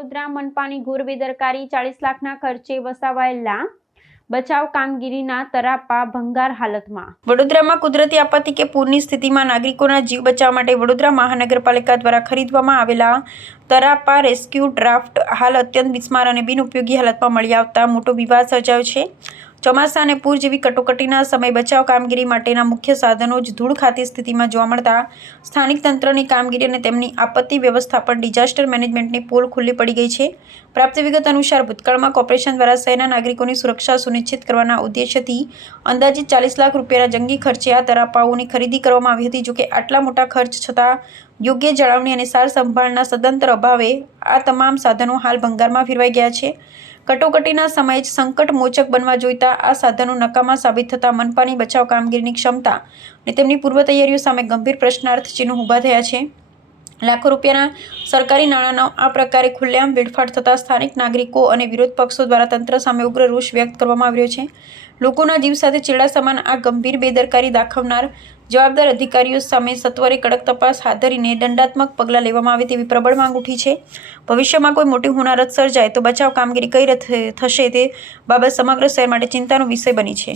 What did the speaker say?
વડોદરા મનપાની ઘોર બેદરકારી 40 લાખના ખર્ચે વસાવાયેલા બચાવ કામગીરીના તરાપા ભંગાર હાલતમાં। વડોદરામાં કુદરતી આપત્તિ કે પૂરની સ્થિતિમાં નાગરિકોના જીવ બચાવવા માટે વડોદરા મહાનગરપાલિકા દ્વારા ખરીદવામાં આવેલા તરાપા રેસ્ક્યુ ડ્રાફ્ટ હાલ અત્યંત બિસ્માર અને બિનઉપયોગી હાલતમાં મળી આવતા મોટો વિવાદ સર્જાયો છે। ચોમાસા અને પૂર જેવી કટોકટીના સમયે બચાવ કામગીરી માટેના મુખ્ય સાધનો જ ધૂળ ખાતી સ્થિતિમાં જોવા મળતા સ્થાનિક તંત્રની કામગીરી અને તેમની આપત્તિ વ્યવસ્થાપન ડિઝાસ્ટર મેનેજમેન્ટની પોલ ખુલ્લી પડી ગઈ છે। પ્રાપ્ત વિગત અનુસાર ભૂતકાળમાં કોર્પોરેશન દ્વારા શહેરના નાગરિકોની સુરક્ષા સુનિશ્ચિત કરવાના ઉદ્દેશ્યથી અંદાજિત 40 લાખ રૂપિયાના જંગી ખર્ચે આ તરાપાઓની ખરીદી કરવામાં આવી હતી। જોકે આટલા મોટા ખર્ચ છતાં યોગ્ય જાળવણી અને સાર સંભાળના સદંતર અભાવે આ તમામ સાધનો હાલ ભંગારમાં ફેરવાઈ ગયા છે। કટોકટીના સમયે જ સંકટ મોચક બનવા જોઈતા આ સાધનો નકામા સાબિત થતા મનપાની બચાવ કામગીરીની ક્ષમતા અને તેમની પૂર્વ તૈયારીઓ સામે ગંભીર પ્રશ્નાર્થ ચિહ્નો ઊભા થયા છે। લાખો રૂપિયાના સરકારી નાણાંનો આ પ્રકારે ખુલ્લેઆમ વેડફાટ થતા સ્થાનિક નાગરિકો અને વિરોધ પક્ષો દ્વારા તંત્ર સામે ઉગ્ર રોષ વ્યક્ત કરવામાં આવ્યો છે। લોકોના જીવ સાથે ચેડા સમાન આ ગંભીર બેદરકારી દાખવનાર જવાબદાર અધિકારીઓ સામે સત્વરે કડક તપાસ હાથ ધરીને દંડાત્મક પગલાં લેવામાં આવે તેવી પ્રબળ માંગ ઉઠી છે। ભવિષ્યમાં કોઈ મોટી હોનારત સર્જાય તો બચાવ કામગીરી કઈ રીતે થશે તે બાબત સમગ્ર શહેર માટે ચિંતાનો વિષય બની છે।